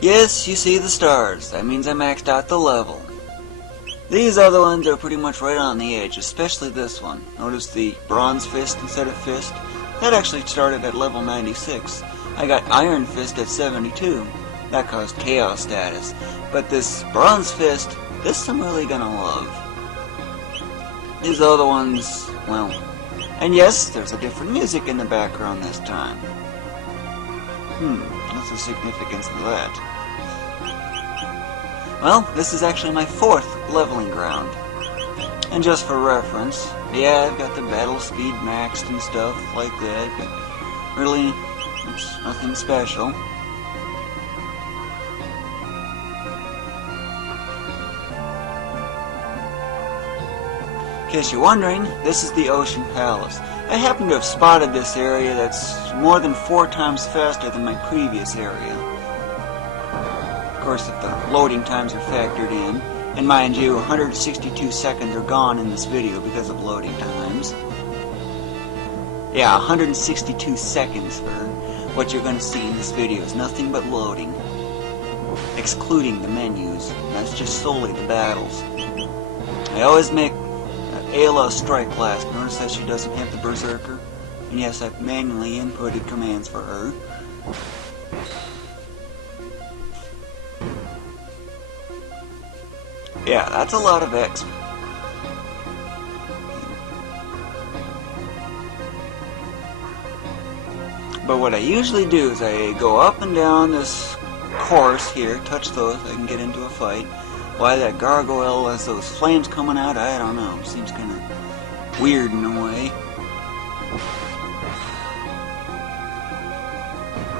Yes, you see the stars. That means I maxed out the level. These other ones are pretty much right on the edge, especially this one. Notice the bronze fist instead of fist? That actually started at level 96. I got iron fist at 72. That caused chaos status. But this bronze fist, this I'm really gonna love. These other ones, well... And yes, there's a different music in the background this time. What's the significance of that? Well, this is actually my 4th leveling ground. And just for reference, yeah, I've got the battle speed maxed and stuff like that, but really, it's nothing special. In case you're wondering, this is the Ocean Palace. I happen to have spotted this area that's more than 4 times faster than my previous area. Of course, if the loading times are factored in, and mind you, 162 seconds are gone in this video because of loading times. Yeah, 162 seconds for what you're going to see in this video is nothing but loading. Excluding the menus. That's just solely the battles. I always make Ayla strike last. Notice that she doesn't have the Berserker. And yes, I've manually inputted commands for her. Yeah, that's a lot of exp. But what I usually do is I go up and down this course here, touch those, I can get into a fight. Why that gargoyle has those flames coming out, I don't know. Seems kind of weird in a way.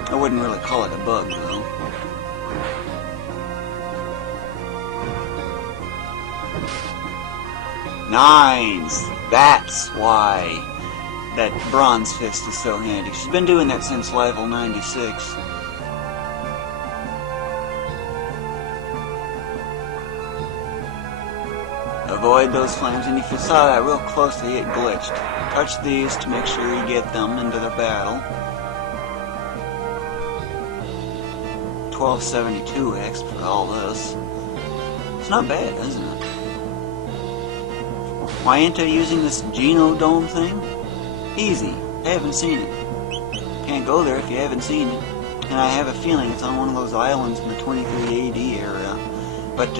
I wouldn't really call it a bug, though. Nines! That's why that bronze fist is so handy. She's been doing that since level 96. Avoid those flames, and if you saw that real closely, it glitched. Touch these to make sure you get them into the battle. 1272 X for all this. It's not bad, isn't it? Why ain't I using this Genodome thing? Easy. I haven't seen it. Can't go there if you haven't seen it. And I have a feeling it's on one of those islands in the 23 AD area. But,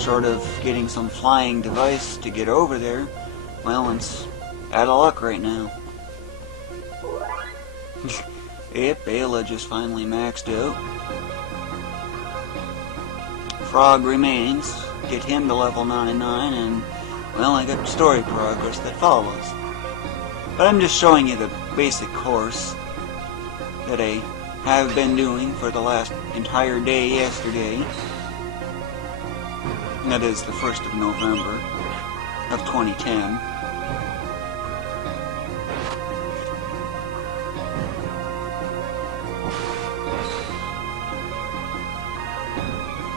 short of getting some flying device to get over there, well, it's out of luck right now. Yep, Ayla just finally maxed out. Frog remains. Get him to level 99 and, well, I got story progress that follows. But I'm just showing you the basic course that I have been doing for the last entire day yesterday. That is the 1st of November of 2010.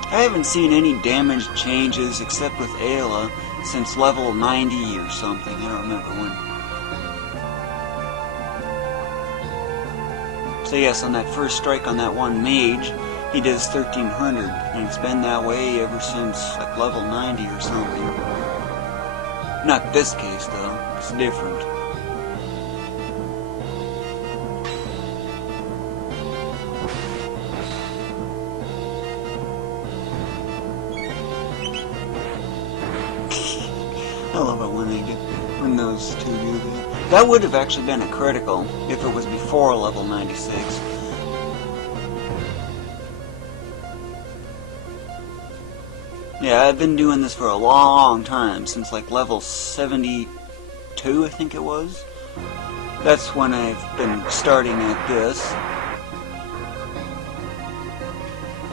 I haven't seen any damage changes except with Ayla since level 90 or something. I don't remember when. So yes, on that first strike on that one mage, he does 1300, and it's been that way ever since like level 90 or something. Not this case though, it's different. I love it when those two do that. That would have actually been a critical if it was before level 96. Yeah, I've been doing this for a long time, since like level 72, I think it was. That's when I've been starting at this.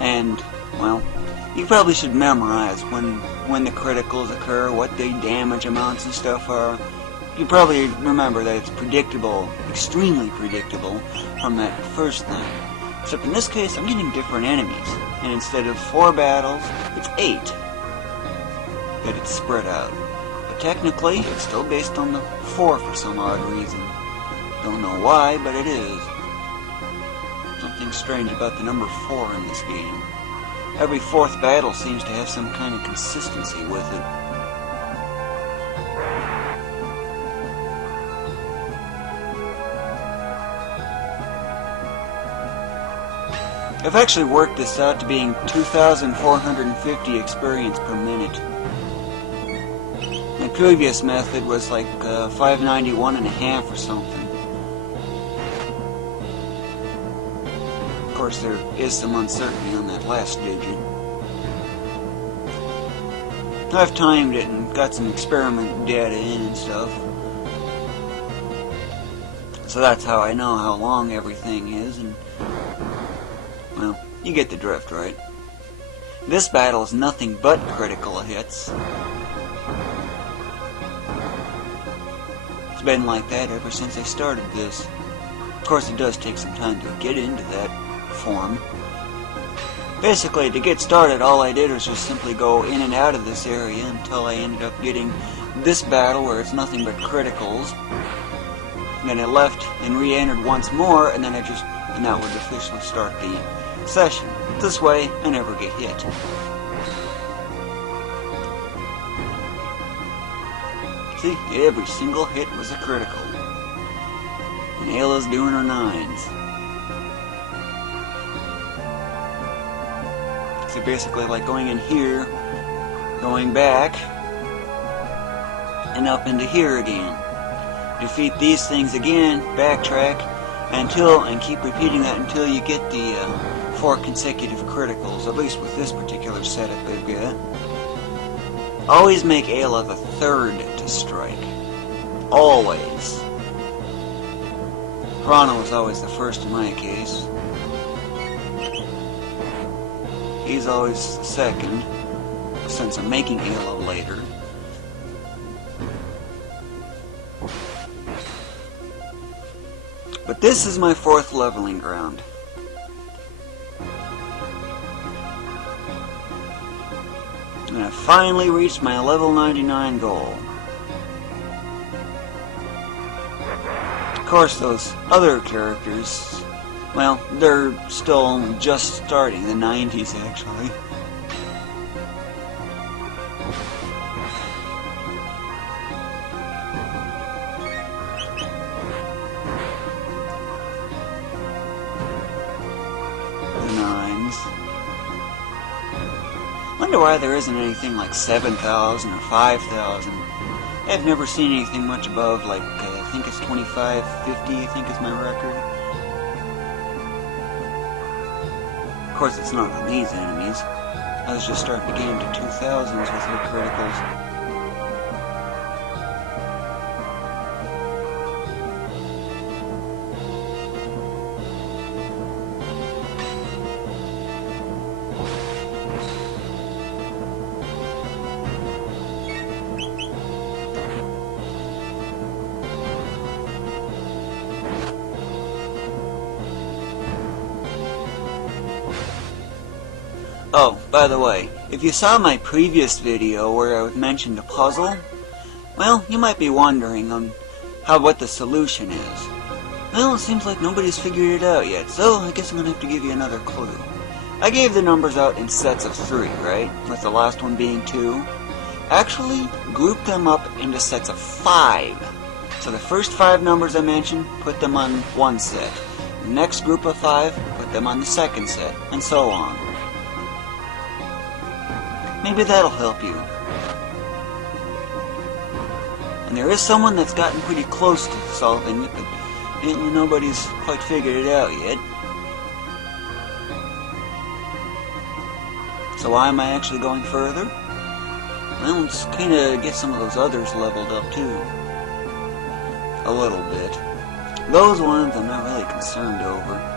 And, well, you probably should memorize when the criticals occur, what the damage amounts and stuff are. You probably remember that it's predictable, extremely predictable, from that first thing. Except in this case, I'm getting different enemies. And instead of 4 battles, it's 8. That it's spread out. But technically, it's still based on the 4 for some odd reason. Don't know why, but it is. Something strange about the number 4 in this game. every fourth battle seems to have some kind of consistency with it. I've actually worked this out to being 2,450 experience per minute. My previous method was like 591.5 or something. Of course, there is some uncertainty on that last digit. I've timed it and got some experiment data in and stuff. So that's how I know how long everything is, and well, you get the drift, right? This battle is nothing but critical hits. It's been like that ever since I started this. Of course, it does take some time to get into that form. Basically, to get started, all I did was just simply go in and out of this area until I ended up getting this battle where it's nothing but criticals. And then I left and re-entered once more, and then and that would officially start the session. This way, I never get hit. See, every single hit was a critical. And Ayla's doing her 9s. So basically like going in here, going back, and up into here again. Defeat these things again, backtrack, and keep repeating that until you get the 4 consecutive criticals, at least with this particular setup they've got. Always make Ayla the 3rd to strike. Always. Chrono is always the 1st in my case. He's always the 2nd, since I'm making Ayla later. But this is my 4th leveling ground. And I finally reached my level 99 goal. Of course, those other characters, well, they're still just starting, the 90s actually. Wonder why there isn't anything like 7,000 or 5,000. I've never seen anything much above, like, I think it's 2550, I think is my record. Of course, it's not on these enemies. I was just starting to get into 2000s with her criticals. Oh, by the way, if you saw my previous video where I mentioned a puzzle, well, you might be wondering what the solution is. Well, it seems like nobody's figured it out yet, so I guess I'm going to have to give you another clue. I gave the numbers out in sets of 3, right? With the last one being 2. Actually, group them up into sets of 5. So the first 5 numbers I mentioned, put them on one set. The next group of 5, put them on the second set, and so on. Maybe that'll help you. And there is someone that's gotten pretty close to solving it, but nobody's quite figured it out yet. So why am I actually going further? Well, let's kind of get some of those others leveled up too. A little bit. Those ones I'm not really concerned over.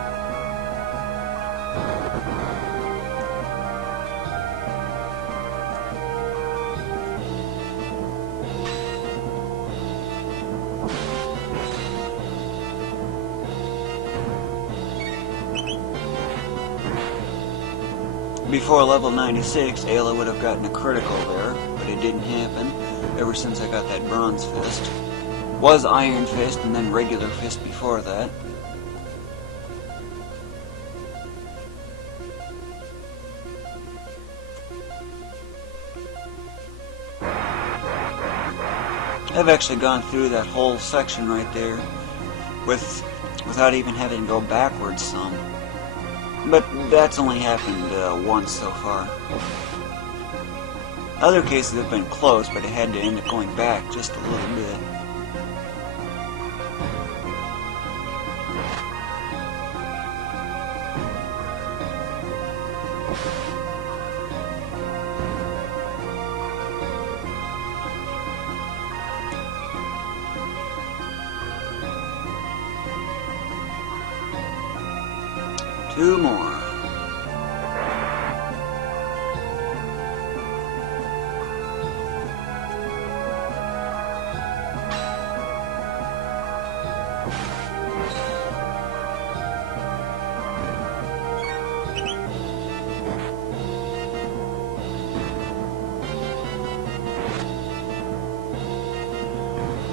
Before level 96, Ayla would have gotten a critical there, but it didn't happen ever since I got that bronze fist. Was iron fist and then regular fist before that. I've actually gone through that whole section right there without even having to go backwards some. But that's only happened once so far. Other cases have been close, but I had to end up going back just a little bit. Two more.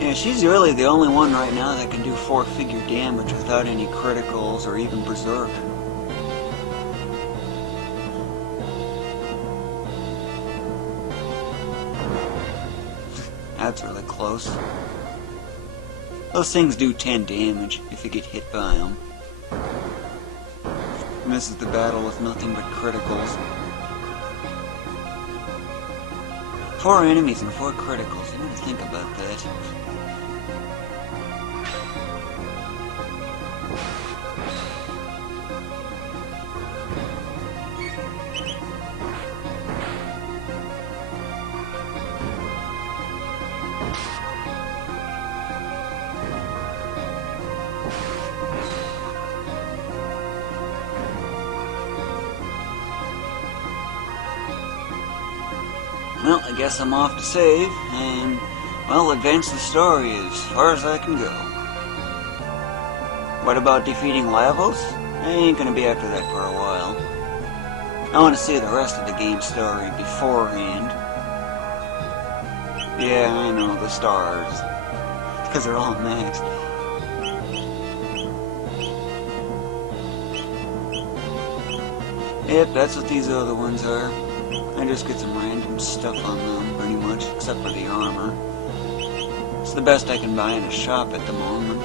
Yeah, she's really the only one right now that can do 4-figure damage without any criticals or even berserk. That's really close. Those things do 10 damage if you get hit by them. And this is the battle with nothing but criticals. 4 enemies and 4 criticals. You didn't think about that. Well, I guess I'm off to save, and, well, advance the story as far as I can go. What about defeating Lavos? I ain't gonna be after that for a while. I want to see the rest of the game story beforehand. Yeah, I know, the stars. Because they're all maxed. Yep, that's what these other ones are. I just get some random stuff on them, pretty much, except for the armor. It's the best I can buy in a shop at the moment.